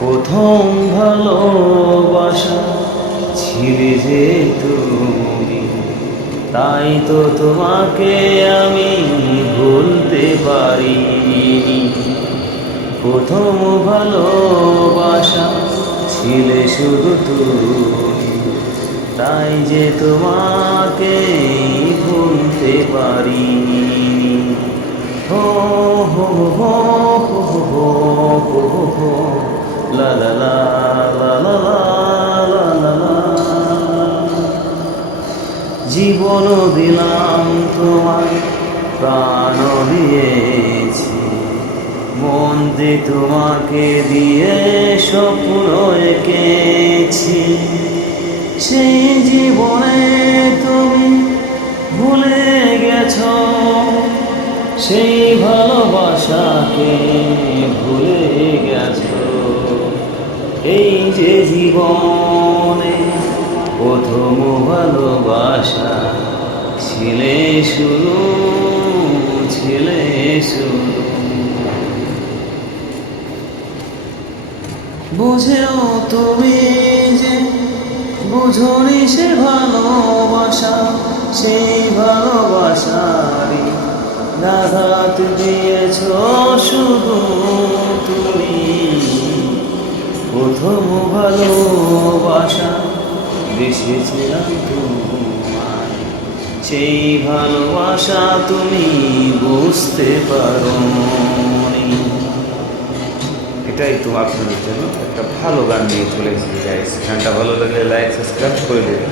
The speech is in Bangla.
প্রথম ভালোবাসা ছিলে যে তুমি, তাই তো তোমাকে আমি ভুলতে পারিনি। প্রথম ভালোবাসা ছিলে শুধু তুমি, তাই যে তোমাকে ভুলতে পারিনি। হো হো হো হো হো হো হো হো লা লা লা লা লা লা লা লা। জীবন দিলাম তোমায়, প্রাণ দিয়েছি, মন দিয়ে তোমাকে দিয়ে স্বপ্ন এঁকেছি। সেই জীবনে তুমি ভুলে গেছ, সেই ভালোবাসাকে ভুলে গেছ। এই যে জীবনে প্রথম ভালোবাসা ছিলে শুরু, ছিলে শুরু। বুঝেও তুমি যে বুঝনি সে ভালোবাসা, সেই ভালোবাসারই আঘাত দিয়েছ শুধু তুমি। প্রথম ভালোবাসা বেসেছিলাম তোমায়, সেই ভালোবাসা তুমি বুঝতে পারোনি। এটাই তো আপনাদের জন্য একটা ভালো গান নিয়ে চলে এসেছি গাইস। গানটা ভালো লাগলে লাইক সাবস্ক্রাইব করে দেবেন।